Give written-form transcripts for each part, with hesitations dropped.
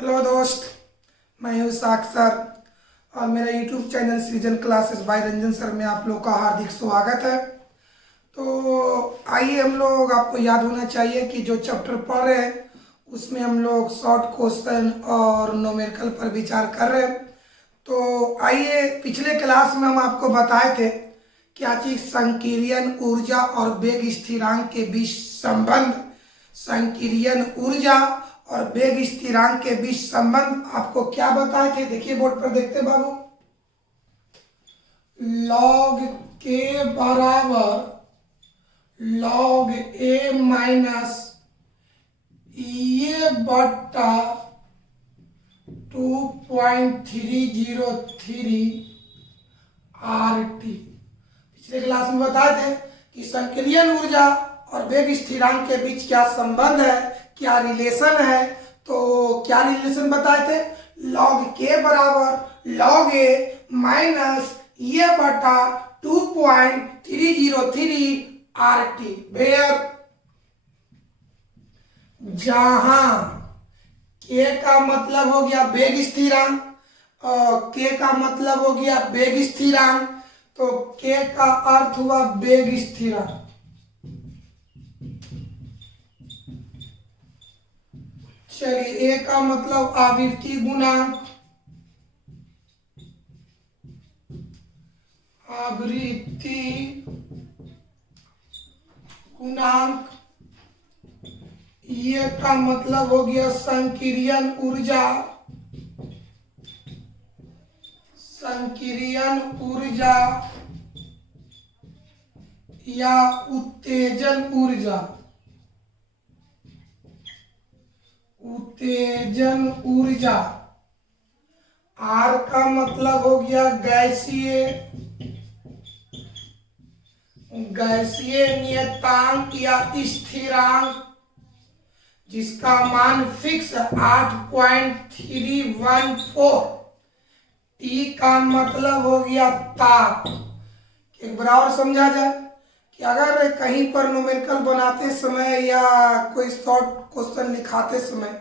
Hello दोस्त, मैं हूँ साक्षर और मेरा यूट्यूब चैनल सृजन क्लासेस बाय रंजन सर में आप लोग का हार्दिक स्वागत है। तो आइए हम लोग, आपको याद होना चाहिए कि जो चैप्टर पढ़ रहे हैं उसमें हम लोग शॉर्ट क्वेश्चन और न्यूमेरिकल पर विचार कर रहे हैं। तो आइए, पिछले क्लास में हम आपको बताए थे क्या चीज़ संकीर्ण ऊर्जा और वेग स्थिरांक के बीच संबंध, संकीर्ण ऊर्जा और वेग स्थिरांक के बीच संबंध आपको क्या बताए थे। देखिए बोर्ड पर देखते बाबू, लॉग के बराबर लॉग ए माइनस ये बट्टा 2.303 RT। पिछले क्लास में बताए थे कि संकीर्ण ऊर्जा और वेग स्थिरांक के बीच क्या संबंध है, क्या रिलेशन है। तो क्या रिलेशन बताए थे, लॉग के बराबर लॉग ए माइनस ये बटा 2.303 RT, वेयर जहां के का मतलब हो गया वेग स्थिरांक, के का मतलब हो गया वेग स्थिरांक, तो के का अर्थ हुआ वेग स्थिरांक। चलिए, ए का मतलब आवृत्ति गुणांक, आवृत्ति गुणांक। ये का मतलब हो गया संकीर्ण ऊर्जा, संकीर्ण ऊर्जा या उत्तेजन ऊर्जा, उत्तेजन ऊर्जा। आर का मतलब हो गया गैसीय, गैसीय नियतांक या स्थिरांक जिसका मान फिक्स 8.314। टी का मतलब हो गया ताप। एक बराबर समझा जाए कि अगर कहीं पर न्यूमेरिकल बनाते समय या कोई शॉर्ट क्वेश्चन लिखाते समय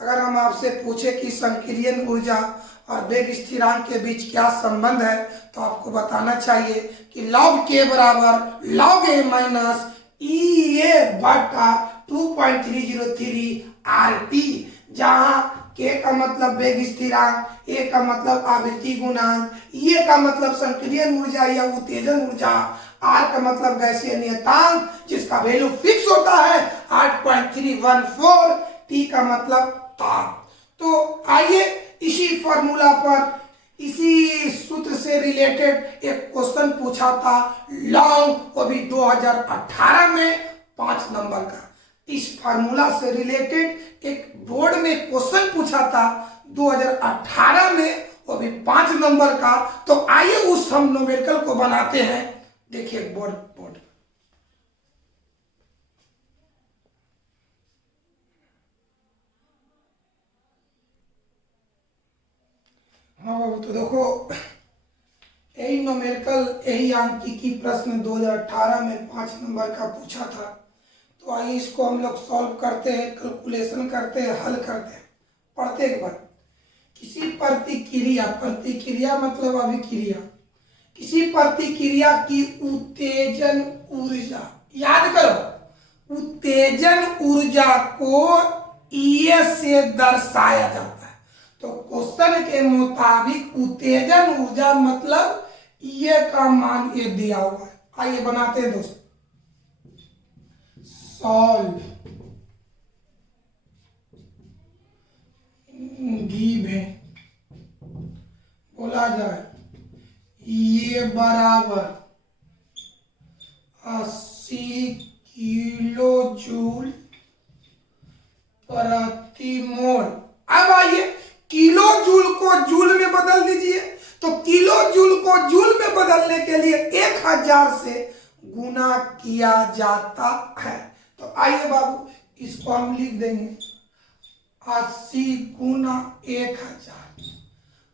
अगर हम आपसे पूछे कि संकीर्ण ऊर्जा और वेग स्थिरांक के बीच क्या संबंध है, तो आपको बताना चाहिए कि लॉग के बराबर लॉग ए माइनस ई ए बटा 2.303 RT, जहां के का मतलब वेग स्थिरांक, ए का मतलब आवृत्ति गुणांक, ये का मतलब संकीर्ण ऊर्जा या उत्तेजन ऊर्जा, आर का मतलब गैसीय नियतांक जिसका वैल्यू फिक्स होता है 8.314, टी का मतलब ताप। तो आइए इसी फॉर्मूला पर, इसी सूत्र से रिलेटेड एक क्वेश्चन पूछा था लॉन्ग, वो भी 2018 में 5 नंबर का। इस फार्मूला से रिलेटेड एक बोर्ड में क्वेश्चन पूछा था 2018 में, वो भी 5 नंबर का। तो आइए उस हम न्यूमेरिकल को बनाते हैं। देखिए बोर्ड हाँ बाबू, तो देखो यही न्यूमेरिकल, यही अंकीकी प्रश्न 2018 में 5 नंबर का पूछा था। तो आइए इसको हम लोग सॉल्व करते हैं, कैलकुलेशन करते हैं, हल करते हैं। पढ़ते एक बार, किसी प्रतिक्रिया, प्रतिक्रिया मतलब अभिक्रिया, किसी प्रतिक्रिया की उत्तेजन ऊर्जा, याद करो उत्तेजन ऊर्जा को E से दर्शाया जाता है। तो क्वेश्चन के मुताबिक उत्तेजन ऊर्जा मतलब ये का मान ये दिया हुआ है। आइए बनाते हैं दोस्तों, सॉल्व गिवन, बोला जाए ये बराबर 80 किलो जूल प्रति मोल। अब आइए किलो जूल को जूल में बदल दीजिए। तो किलो जूल को जूल में बदलने के लिए 1000 से गुना किया जाता है। तो आइए बाबू, इसको हम लिख देंगे 80 गुना 1000।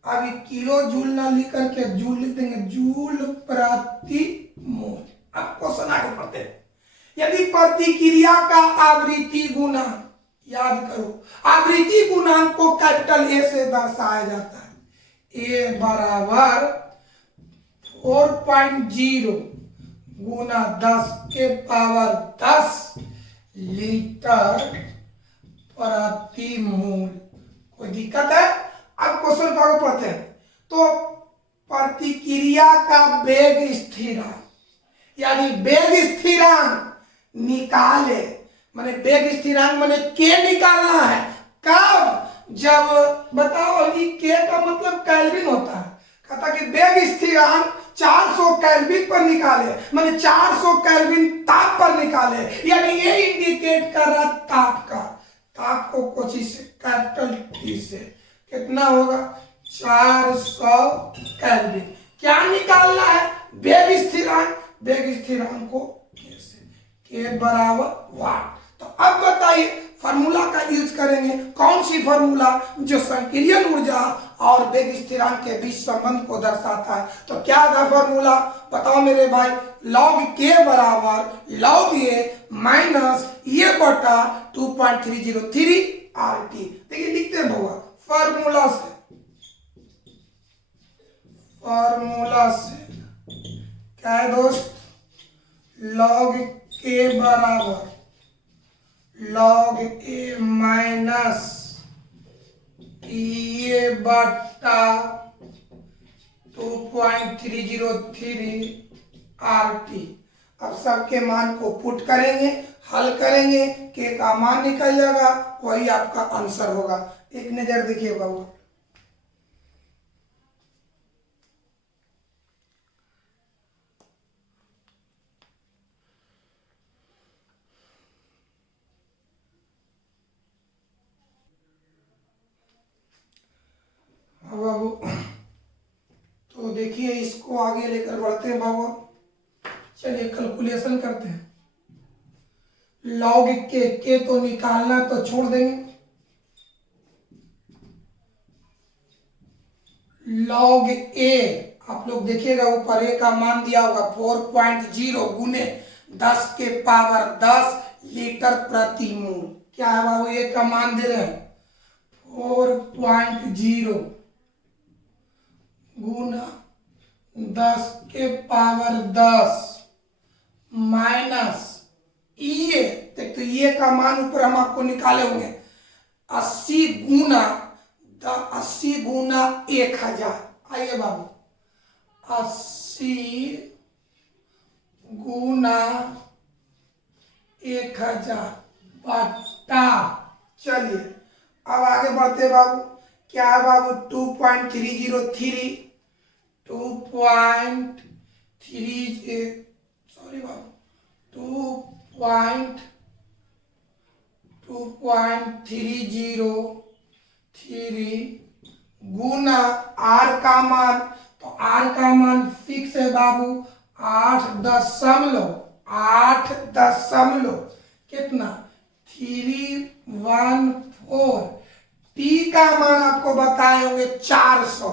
अभी किलो जूल ना लिख करके जूल लिख देंगे, जूल प्रति मोल। अब क्वेश्चन आगे बढ़ते हैं। यदि प्रतिक्रिया का आवृत्ति गुणांक, याद करो, आवृत्ति गुणांक को कैपिटल ए से दर्शाया जाता है। ए बराबर 4.0 गुना 10 के पावर 10 लीटर प्रति मोल। कोई दिक्कत है? अब क्वेश्चन को आगे पढ़ते हैं। तो प्रतिक्रिया का वेग स्थिरांक, यानी वेग स्थिरांक निकाले, माने वेग स्थिरांक माने के निकालना है। कब? जब बताओ, अभी के का मतलब केल्विन होता है। कहता कि वेग स्थिरांक 400 केल्विन पर निकाले, माने 400 केल्विन ताप पर निकाले, यानी ये इंडिकेट कर रहा ताप का। ताप को कोची से, कैपिटल टी से कितना होगा? 400 केल्विन। क्या निकालना है? वेग स्थिरांक। वेग स्थिरांक को के बराबर वाट। तो अब बताइए फार्मूला का यूज करेंगे। कौन सी फार्मूला? जो संक्रियन ऊर्जा और वेग स्थिरांक के बीच संबंध को दर्शाता है। तो क्या था फार्मूला? बताओ मेरे भाई। लॉग के बराबर लॉग ए माइनस ए बटा 2.303 आर टी। देखिए लिखते हैं बउआ फार्मूला से, फार्मूला से क्या है दोस्त? लॉग के बराबर लॉग ए माइनस ए बटा 2.303 आर टी। अब सबके मान को पुट करेंगे, हल करेंगे, के का मान निकल जाएगा, वही आपका आंसर होगा। एक नजर देखिए बाबू। बाबू तो देखिए इसको आगे लेकर बढ़ते हैं बाबू। चलिए कैलकुलेशन करते हैं। लॉग के तो निकालना तो छोड़ देंगे। लॉग ए आप लोग देखिएगा ऊपर ए का मान दिया होगा 4.0 गुने 10 के पावर 10 लीटर प्रति मोल। क्या है बाबू? ए का मान दे रहे हैं 4.0 गुना 10 के पावर 10 माइनस ये, तो ये का मान ऊपर हम आपको निकाले होंगे 80 गुना 80 गुना 1000। आइए बाबू 80 गुना 1000 बटा। चलिए अब आगे बढ़ते बाबू। क्या है बाबू? 2.303 सॉरी बाबू 2.303 गुना आर का मान, तो आर का मान फिक्स है बाबू 8 दशमलव कितना 314। टी का मान आपको बताए होंगे 400।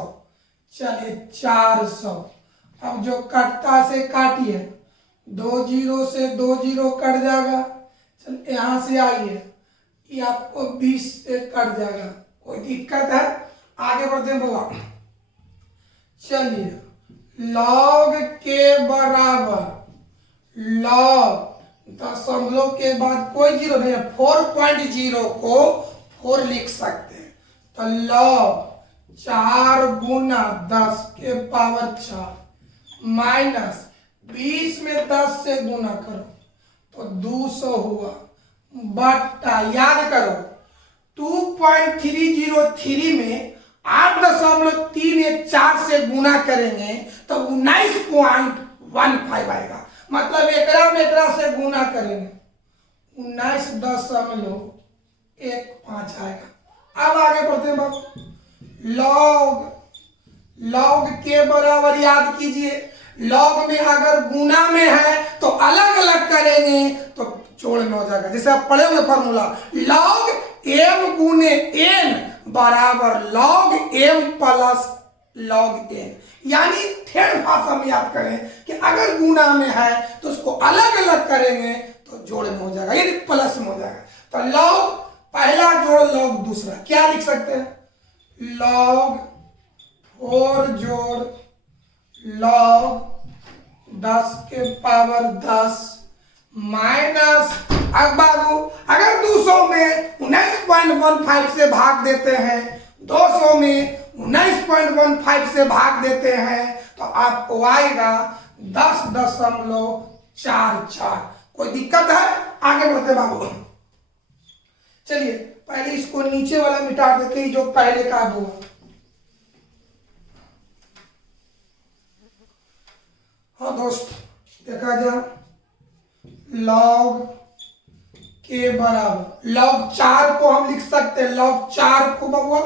चलिए 400। अब जो कटता से काटिए, 2 जीरो से 2 जीरो कट जाएगा। चल यहां से आइए, ये आपको 20 से कट जाएगा। कोई दिक्कत है? आगे बढ़ते हैं बाबा। चलिए लॉग के बराबर लॉग दशमलव के बाद कोई जीरो नहीं है, 4.0 को 4 लिख सकते हैं। तो लॉग 4 गुना 10 के पावर 4 माइनस 20 में 10 से गुना करो तो 200 हुआ बट्टा। याद करो 2.303 में 8.314 से गुना करेंगे तो 19.15 आएगा। मतलब एकरा से गुना करेंगे 19.15 आएगा। अब आगे बढ़ते हैं बाबू। लॉग के बराबर याद कीजिए, लॉग में अगर गुना में है तो अलग अलग करेंगे तो जोड़ में हो जाएगा। जैसे आप पढ़े हुए फॉर्मूला लॉग एम गुने एन बराबर log M plus log N. यानी ठेठ भाषा में याद करें कि अगर गुना में है तो उसको अलग अलग करेंगे तो जोड़ में हो जाएगा, यानी प्लस में हो जाएगा। तो लॉग पहला जोड़ लॉग दूसरा, क्या लिख सकते हैं? लॉग 4 जोड़ लॉग 10 के पावर 10 माइनस, अब बाबू अगर 200 में 19.15 से भाग देते हैं, 200 में 19.15 से भाग देते हैं, तो आपको आएगा 10.44। कोई दिक्कत है? आगे बढ़ते बाबू। चलिए पहले इसको नीचे वाला मिटा देते हैं जो पहले का वो। हाँ दोस्त, देखा जा लॉग के बराबर लॉग 4 को हम लिख सकते हैं, लॉग 4 को बबुआ,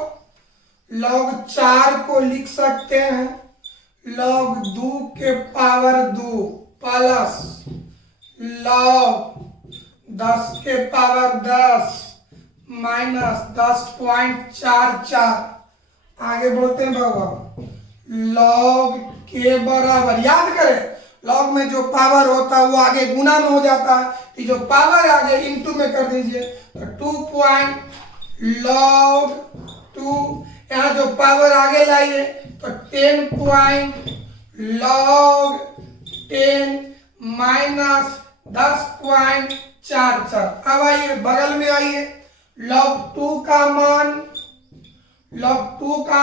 लॉग 4 को लिख सकते हैं लॉग 2 के पावर 2 प्लस लॉग 10 के पावर 10 माइनस 10.44। आगे बढ़ते हैं बाबा, लॉग के बराबर, याद करें लॉग में जो पावर होता है वो आगे गुना में हो जाता है, तो जो पावर आगे इनटू में कर दीजिए, तो 2 लॉग 2, यहाँ जो पावर आगे लाइए तो 10 लॉग 10 माइनस 10.44। अब आइए बगल में आइए, लॉग 2 का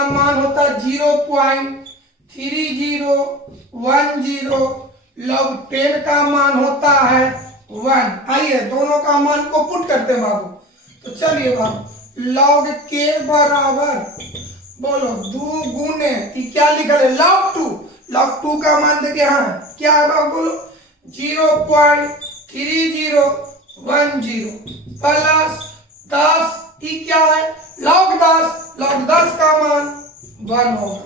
मान होता है 0.3010, लॉग 10 का मान होता है 1। आइए दोनों का मान को पुट करते हैं बाबू। तो चलिए बाबू, लॉग के बराबर बोलो 2 गुने क्या लिखा है, लॉग 2 का मान देखिए, हाँ क्या है बाबू बोलो, 0.3010 प्लस 10 क्या है, लॉग 10 का मान 1 होगा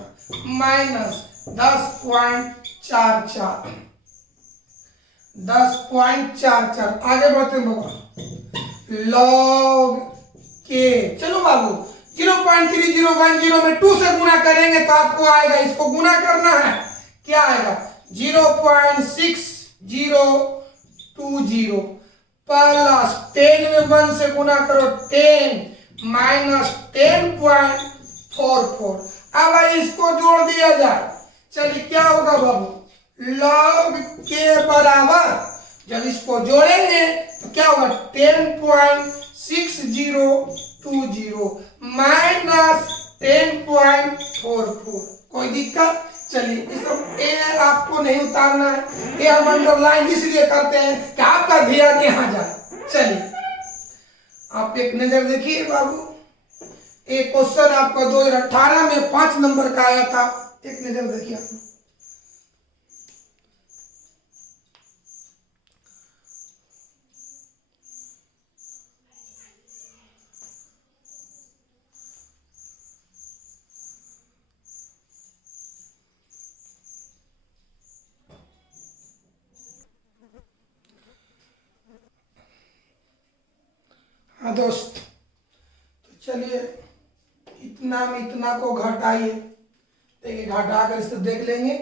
माइनस 10.44। आगे बढ़ते हैं बाबा, लॉग के, चलो बाबू 0.3010 में 2 से गुना करेंगे तो आपको आएगा, इसको गुना करना है, क्या आएगा 0.6020 प्लस 10 में 1 से गुना करो 10 माइनस 10.44। अब इसको जोड़ दिया जाए, चलिए क्या होगा बाबू, लॉग के बराबर जब इसको जोड़ेंगे तो क्या होगा 10.6020 माइनस 10.44। कोई दिक्कत? चलिए ये आपको नहीं उतारना है, ये हम अंडरलाइन इसलिए करते हैं कि आपका ध्यान यहाँ जाए। चलिए आप एक नजर देखिए बाबू, एक क्वेश्चन आपका 2018 में 5 नंबर का आया था, एक नजर देखिए आप। हाँ दोस्त, तो चलिए इतना में इतना को घटाइए, देखिए घटा कर इसे देख लेंगे,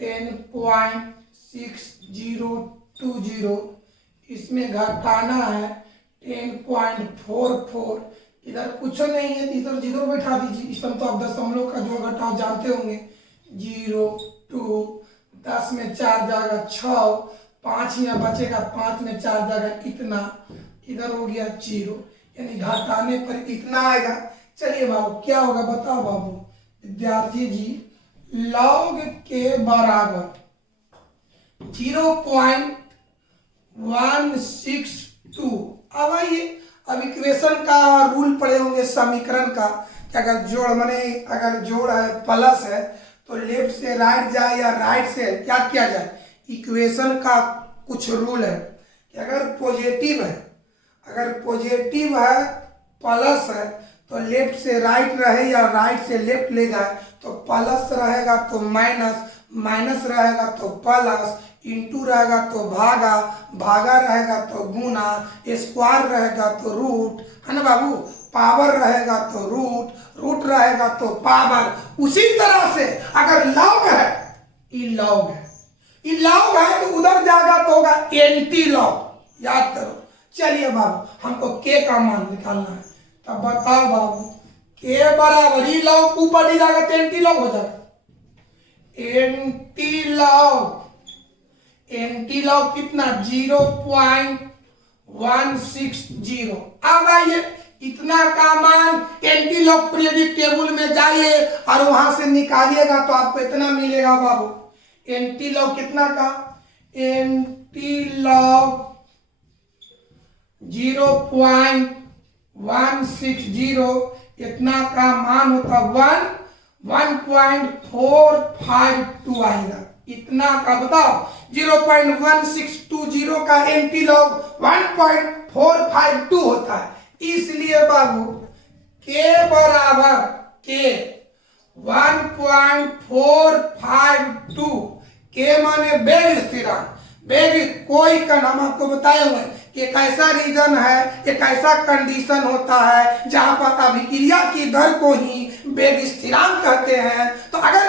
10.6020 इसमें घटाना है 10.44, इधर कुछ नहीं है, इधर जिधर बैठा दीजिए, इसमें तो आप दशमलव का जोड़ घटाव जानते होंगे, 0 2 10 में 4 जाएगा 6, 5 यहाँ बचेगा, 5 में 4 जाएगा इतना, इधर हो गया 0, यानी घटाने पर इतना आएगा। चलिए बाबू क्या होगा बताओ बाबू विद्यार्थी जी, लॉग के बराबर 0.162। अब आइए, अब इक्वेशन का रूल पढ़े होंगे समीकरण का कि अगर जोड़ माने अगर जोड़ है प्लस है तो लेफ्ट से राइट जाए या राइट से क्या किया जाए। इक्वेशन का कुछ रूल है कि अगर पॉजिटिव है प्लस है तो लेफ्ट से राइट रहे या राइट से लेफ्ट ले जाए तो प्लस रहेगा तो माइनस, माइनस रहेगा तो प्लस, इंटू रहेगा तो भागा, भागा रहेगा तो गुना, स्क्वायर रहेगा तो रूट, है ना बाबू, पावर रहेगा तो रूट, रूट रहेगा तो पावर। उसी तरह से अगर लॉग है, ये लॉग है तो उधर जाएगा तो होगा एंटी लॉग, याद करो चलिए बाबू हमको के का मान निकालना है, तब बताओ बाबू के बराबर ही लॉग ऊपर ही जाएगा तो एंटी लॉग हो जाएगा। एंटी लॉग कितना 0.160। अब आइए इतना का मान एंटी लॉग पीरियोडिक टेबल में जाइए और वहां से निकालिएगा तो आपको इतना मिलेगा बाबू। एंटी लॉग कितना का, एंटी लॉग 0.160 इतना का मान होता 1.452 आएगा। इतना का बताओ 0.1620 का एंटी लॉग 1.452 होता है। इसलिए बाबू के बराबर के 1.452, के माने वेग स्थिरांक। वेग कोई का नाम आपको बताए हुए कि एक ऐसा रीजन है, एक ऐसा कंडीशन होता है जहां पर अभिक्रिया की दर को ही वेग स्थिरांक कहते हैं। तो अगर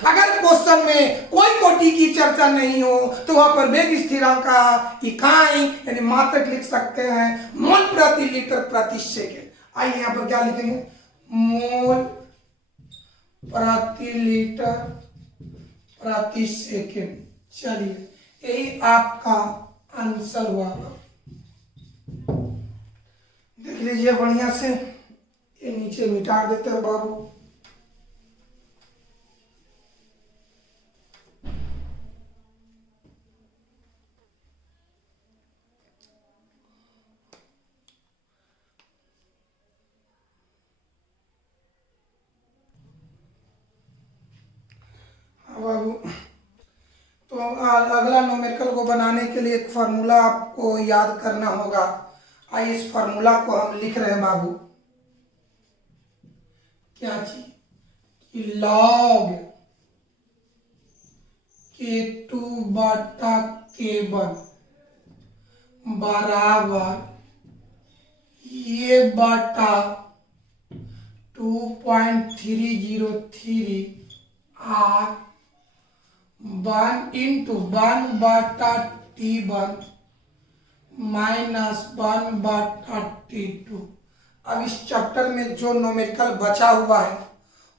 अगर क्वेश्चन में कोई कोटि की चर्चा नहीं हो तो वहां पर वेग स्थिरांक का इकाई यानी मात्रक लिख सकते हैं मोल प्रति लीटर प्रति सेकेंड। आइए यहां पर क्या लिखेंगे, मोल प्रति लीटर प्रति सेकेंड। चलिए यही आपका आंसर हुआ। देख लीजिए बढ़िया से, ये नीचे मिटा देते हैं बाबू। हाँ बाबू, तो अगला न्यूमेरिकल को बनाने के लिए एक फार्मूला आपको याद करना होगा। आइए इस फार्मूला को हम लिख रहे हैं बाबू। क्या चीज कि लॉग K2 बटा K1 बराबर ये बटा 2.303 R 1 इंटू 1 बटा T1 माइनस 1 बटा T2। अब इस चैप्टर में जो न्यूमेरिकल बचा हुआ है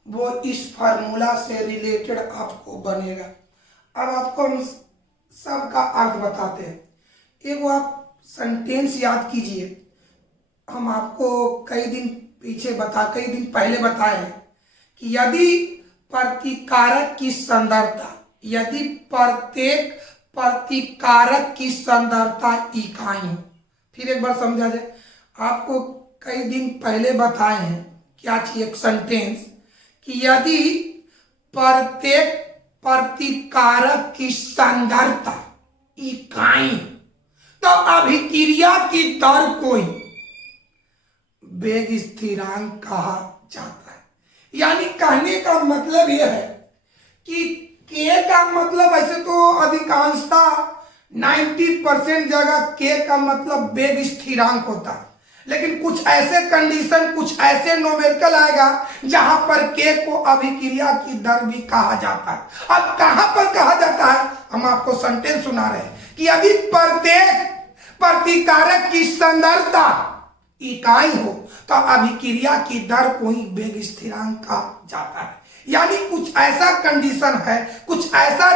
वो इस फार्मूला से रिलेटेड आपको बनेगा। अब आपको हम सबका अर्थ बताते हैं। एक वो आप सेंटेंस याद कीजिए, हम आपको कई दिन पहले बताए हैं कि यदि प्रतिकारक की सांद्रता, यदि प्रत्येक प्रतिकारक की सांद्रता इकाई हो। फिर एक बार समझा जाए, आपको कई दिन पहले बताए हैं क्या चाहिए, एक सेंटेंस कि यदि प्रत्येक प्रतिकारक की सांद्रता इकाई तो अभिक्रिया की दर को ही वेग स्थिरांक कहा जाता है। यानी कहने का मतलब यह है कि के का मतलब ऐसे तो अधिकांशता 90% जगह के का मतलब वेग स्थिरांक होता है, लेकिन कुछ ऐसे कंडीशन, कुछ ऐसे न्यूमेरिकल आएगा जहां पर के को अभिक्रिया की दर भी कहा जाता है। अब कहां पर कहा जाता है, हम आपको सेंटेंस सुना रहे हैं कि यदि प्रत्येक प्रतिकारक की सांद्रता इकाई हो तो अभिक्रिया की दर को ही वेग स्थिरांक कहा जाता है। यानी कुछ ऐसा कंडीशन है, कुछ ऐसा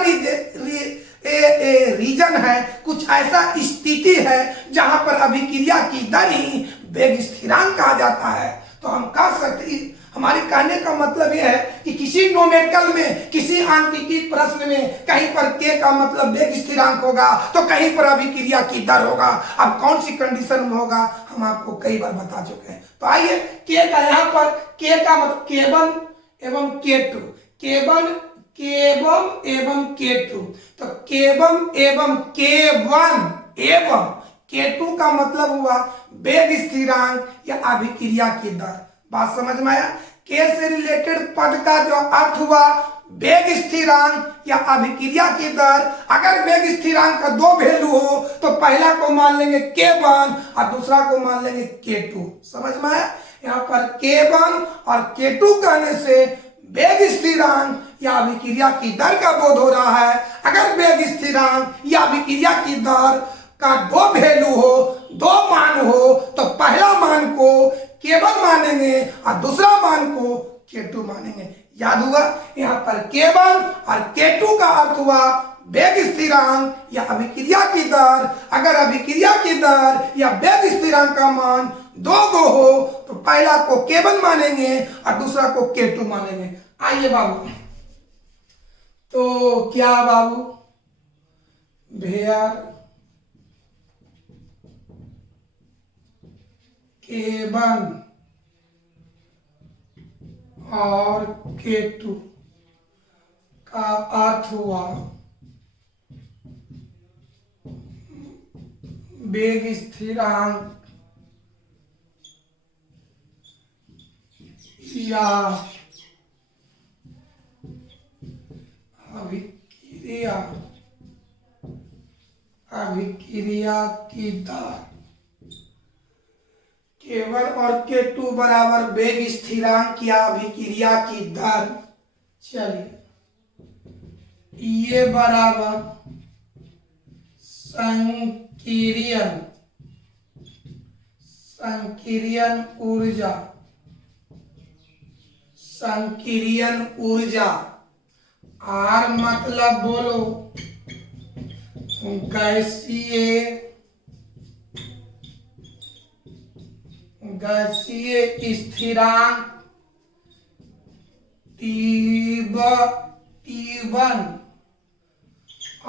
रीजन है, कुछ ऐसा स्थिति है जहां पर अभिक्रिया की दर ही वेग स्थिरांक कहा जाता है। तो हम कह सकते, हमारे कहने का मतलब यह है कि किसी न्यूमेरिकल में, किसी सांख्यिकी प्रश्न में कहीं पर के का मतलब वेग स्थिरांक होगा तो कहीं पर अभिक्रिया की दर होगा। अब कौन सी कंडीशन में होगा हम आपको कई बार बता चुके हैं। तो आइए के का यहाँ पर के का मतलब K1 एवं K2, K1 एवं K2, तो K1 एवं K1 एवं K2 का मतलब हुआ वेग स्थिरांक या अभिक्रिया की दर। बात समझ में आया? के से रिलेटेड पद का जो अर्थ हुआ वेग स्थिरांक या अभिक्रिया की दर। अगर वेग स्थिरांक का दो वैल्यू हो तो पहला को मान लेंगे K1 और दूसरा को मान लेंगे K2। समझ में आया? यहाँ पर K1 और K2 कहने से वेग स्थिरांक या अभिक्रिया की दर का बोध हो रहा है। अगर वेग स्थिरांक या अभिक्रिया की दर का दो वैल्यू हो, दो मान हो, तो पहला मान को K1 मानेंगे और दूसरा मान को K2 मानेंगे। याद हुआ? यहाँ पर K1 और K2 का अर्थ हुआ वेग स्थिरांक या अभिक्रिया की दर। अगर अभिक्रिया की दर या वेग स्थिरांक का मान दो गो हो तो पहला को K1 मानेंगे और दूसरा को K2 मानेंगे। आइए बाबू, तो क्या बाबू भेयर K1 और K2 का अर्थ हुआ वेग स्थिरांक या अभिक्रिया की दर। K1 और K2 बराबर वेग स्थिरांक या अभिक्रिया की दर। चलिए, ये बराबर संकीर्ण ऊर्जा। आर मतलब बोलो गैसीय स्थिरांक T1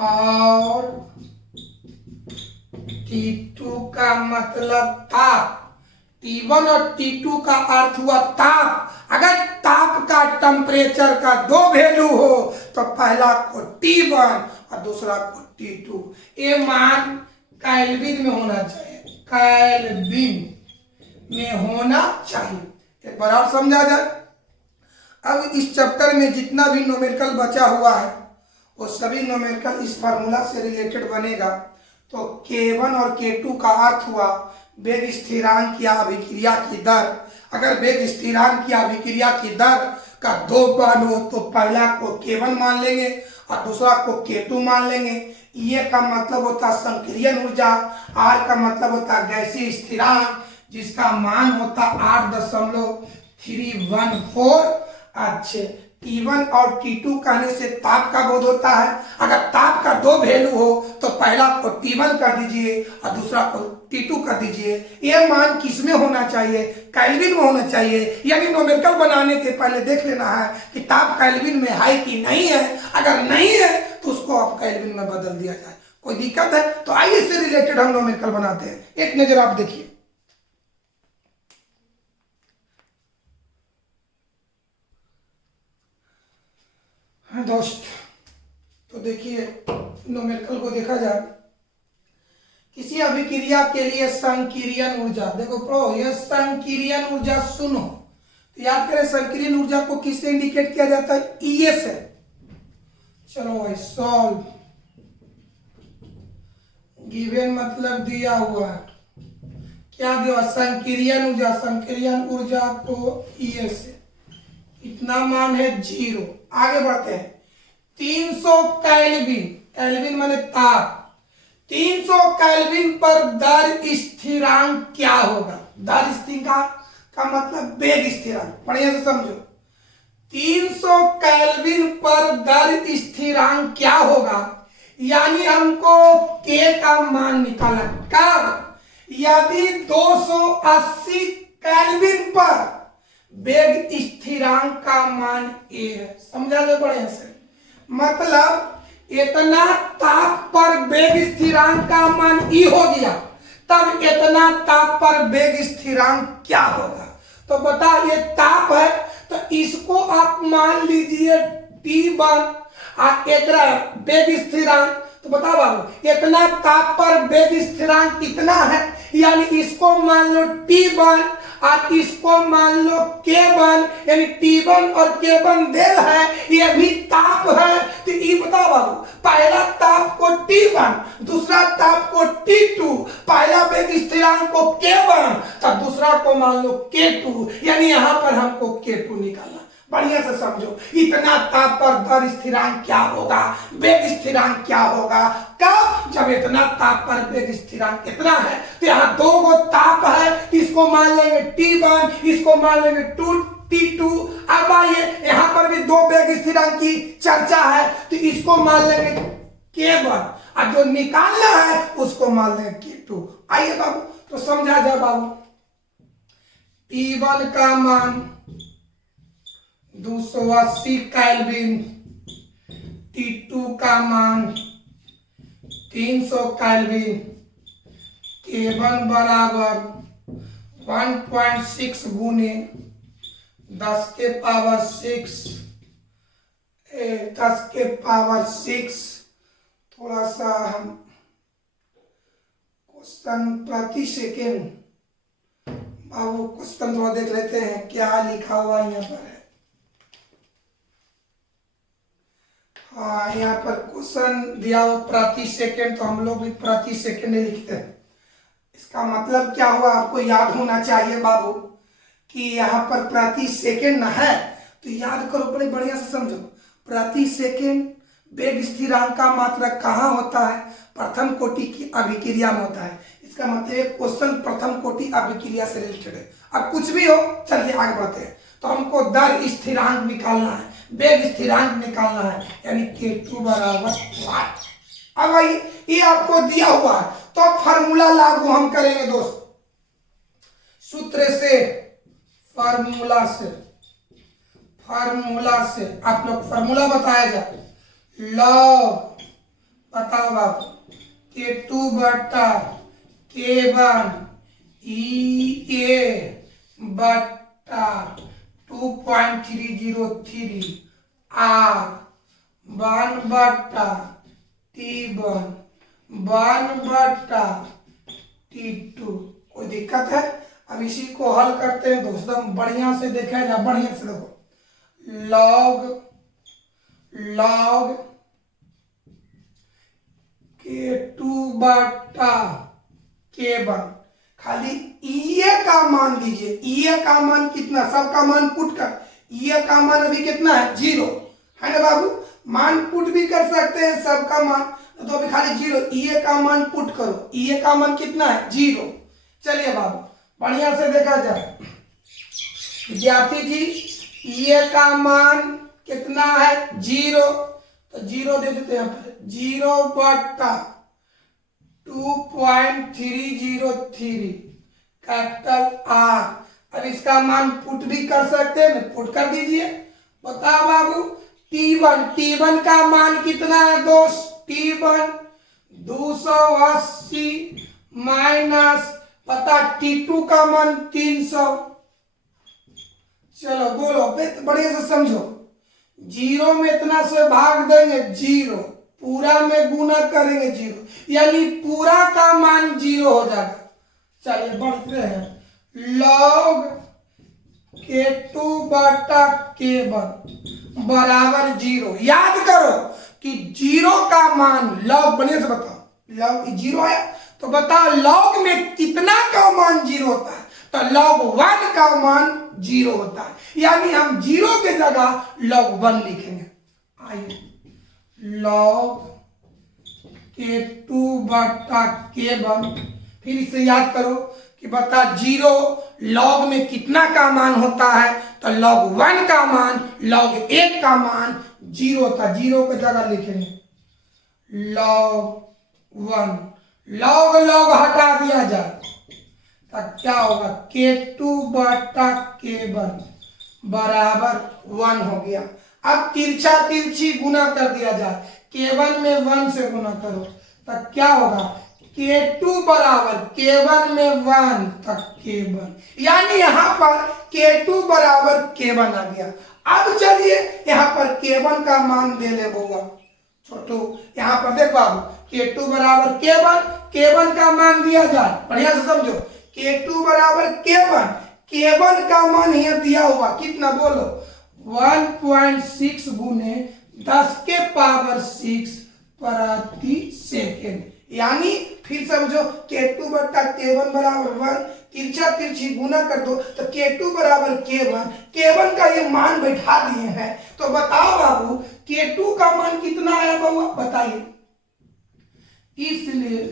और T2 का मतलब ताप। T1 और T2 का अर्थ हुआ ताप। अगर ताप का टेम्परेचर का दो वैल्यू हो तो पहला को T1 और दूसरा को T2। ये मान केल्विन में होना चाहिए, केल्विन में होना चाहिए। एक बार और समझा जाए। अब इस चैप्टर में जितना भी न्यूमेरिकल बचा हुआ है वो सभी न्यूमेरिकल इस फार्मूला से रिलेटेड बनेगा। तो K1 और K2 का अर्थ हुआ वेग स्थिरांक या अभिक्रिया की दर। अगर वेग स्थिरांक या अभिक्रिया की दर का दो मान हो तो पहला को K1 मान लेंगे और दूसरा को K2 मान लेंगे। ये का मतलब होता संक्रियन ऊर्जा, R का मतलब होता गैसीय स्थिरांक जिसका मान होता 8.314। अच्छे, T1 और T2 कहने से ताप का बोध होता है। अगर ताप का दो वैल्यू हो तो पहला को T1 कर दीजिए और दूसरा को T2 कर दीजिए। यह मान किसमें होना चाहिए? केल्विन में होना चाहिए। यानी न्यूमेरिकल बनाने के पहले देख लेना है कि ताप केल्विन में है कि नहीं है। अगर नहीं है तो उसको आप केल्विन में बदल दिया जाए। कोई दिक्कत है तो आइए इससे रिलेटेड हम न्यूमेरिकल बनाते हैं। एक नजर आप देखिए। दोस्त, तो देखिए न्यूमेरिकल को देखा जाए। किसी अभिक्रिया के लिए संकीर्ण ऊर्जा, देखो प्रो ये संकीर्ण ऊर्जा सुनो तो याद करें संकीर्ण ऊर्जा को किससे इंडिकेट किया जाता है? E से। चलो भाई सॉल्व। गिवन मतलब दिया हुआ है, क्या दिया? संकीर्ण ऊर्जा। संकीर्ण ऊर्जा को E से इतना मान है 0। आगे बढ़ते हैं। 300 केल्विन, केल्विन माने ताप। 300 केल्विन पर दर स्थिरांक क्या होगा? दर स्थिरांक का मतलब वेग स्थिरांक। बढ़िया से समझो। 300 केल्विन पर दर स्थिरांक क्या होगा? यानी हमको K का मान निकाला। कब? यदि 280 केल्विन पर वेग स्थिरांक का मान A है। समझा लो बढ़िया से। मतलब इतना ताप पर वेग स्थिरांक का मान E हो गया, तब इतना ताप पर वेग स्थिरांक क्या होगा? तो बता, ये ताप है तो इसको आप मान लीजिए T1 और एकरा वेग स्थिरांक। तो बता बाबू, इतना ताप पर वेग स्थिरांक कितना है? यानी इसको मान लो T1 और इसको मान लो K1। यानी T1 और K1 देल है, ये भी ताप है। तो ये बताओ बाबू, पहला ताप को T1, दूसरा ताप को T2, पहला वेग स्थिरांक को K1 तो दूसरा को मान लो K2। यानी यहां पर हमको K2 निकालना। बढ़िया से समझो, इतना ताप पर दर स्थिरांक क्या होगा, वेग स्थिरांक क्या होगा। कब? जब इतना ताप पर वेग स्थिरांक इतना है तो यहाँ दो गो ताप है, इसको मान लेंगे T1, इसको मान लेंगे T2। अब आइए यहाँ पर भी दो वेग स्थिरांक की चर्चा है तो इसको मान लेंगे K1 और जो निकालना है उसको मान लेंगे K2। आइए बाबू तो समझा जाए बाबू, T1 का मान 280 केल्विन, T2 का मान 300 केल्विन, K1 बराबर 1.6 गुने 10 के पावर 6, थोड़ा सा हम क्वेश्चन प्रति सेकेंड बाबू क्वेश्चन थोड़ा देख लेते हैं क्या लिखा हुआ यहाँ पर है। हाँ, यहाँ पर क्वेश्चन दिया हुआ प्रति सेकेंड, तो हम लोग भी प्रति सेकेंड लिखते हैं। इसका मतलब क्या हुआ आपको याद होना चाहिए बाबू कि यहाँ पर प्रति सेकेंड है, तो याद करो, बड़े बढ़िया से समझो। प्रति सेकेंड वेग स्थिरांक का मात्रक कहाँ होता है? प्रथम कोटि की अभिक्रिया में होता है। इसका मतलब क्वेश्चन प्रथम कोटि अभिक्रिया से रिलेटेड है। अब कुछ भी हो, चलिए आगे बढ़ते हैं। तो हमको दर स्थिरांक निकालना है, वेग स्थिरांक निकालना है, यानी K2 बराबर 8। अब आइए, ये आपको दिया हुआ है तो फार्मूला लागू हम करेंगे दोस्त, सूत्र से, फार्मूला से आप लोग फार्मूला बताया जाए। लॉग बताओ बाबू K2 बटा K1 EA बटा 2.303 R 1 बटा T1 1 बटा T2। कोई दिक्कत है? अब इसी को हल करते हैं दोस्तों, बढ़िया से देखा जाए, बढ़िया से देखो। लॉग K2 बटा K1, खाली EA का मान दीजिए। EA का मान कितना, सबका मान पुट कर। EA का मान अभी कितना है? 0 है ना बाबू। मान पुट भी कर सकते हैं सबका मान, तो अभी खाली 0। EA का मान पुट करो। EA का मान कितना है? 0। चलिए बाबू बढ़िया से देखा जाए विद्यार्थी जी, EA का मान कितना है? 0, तो 0 दे देते हैं यहाँ पर। 0 बटा 2.303 कैपिटल R। अब इसका मान पुट भी कर सकते हैं, पुट कर दीजिए। बताओ बाबू T1 का मान कितना है दोस्त? T1 280 माइनस पता T2 का मान 300। चलो बोलो, बढ़िया से समझो। 0 में इतना से भाग देंगे 0, पूरा में गुना करेंगे 0, यानी पूरा का मान 0 हो जाएगा। चलिए बढ़ते हैं। लॉग K2 बटा K1 बराबर 0। याद करो कि 0 का मान, लॉग बढ़िया से बताओ, लॉग 0 है तो बताओ लॉग में कितना का मान 0 होता है? तो log 1 का मान 0 होता है, यानी हम 0 के जगह log 1 लिखेंगे। आइए, log K2 बटा K1, फिर इसे याद करो कि बता 0 log में कितना का मान होता है? तो log 1 का मान, log 1 का मान 0 होता है, 0 की जगह लिखेंगे log 1। log हटा दिया जाए तब क्या होगा? K2 बटा K1 बराबर 1 हो गया। अब तिरछा तिरछी गुना कर दिया जाए, K1 में 1 से गुना करो तब क्या होगा? K2 बराबर K1 में 1 तक K1, यानी यहाँ पर K2 बराबर K1 आ गया। अब चलिए यहाँ पर K1 का मान दे ले होगा छोटू, यहाँ पर देख बाबू K2 बराबर K1 का मान दिया जाए। बढ़िया से समझो, K2 बराबर K1 का मान यहाँ दिया हुआ कितना बोलो? 1.6 गुने 10 के पावर 6 प्रति सेकेंड, यानी फिर समझो K2 बटा K1 बराबर 1, तिरछा तिरछी गुना कर दो तो K2 बराबर K1, K1 का ये मान बैठा दिए हैं। तो बताओ बाबू K2 का मान कितना आया बाबू बताइए। इसलिए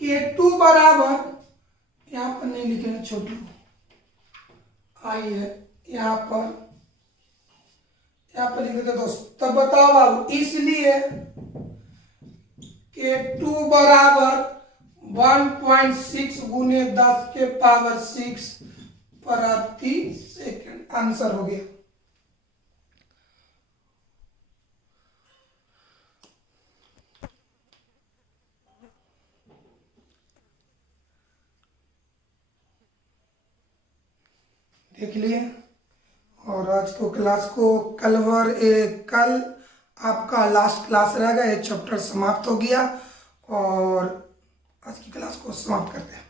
K2 बराबर, यहां पर नहीं लिखे ना छोटू, आइए यहां पर लिख देते दोस्त। तब बताओ बाबू, इसलिए K2 बराबर 1.6 गुने 10 के पावर 6 प्रति सेकंड। आंसर हो गया। देख लिए। और आज को क्लास को कल आपका लास्ट क्लास रहेगा, एक चैप्टर समाप्त हो गया और आज की क्लास को समाप्त करते हैं।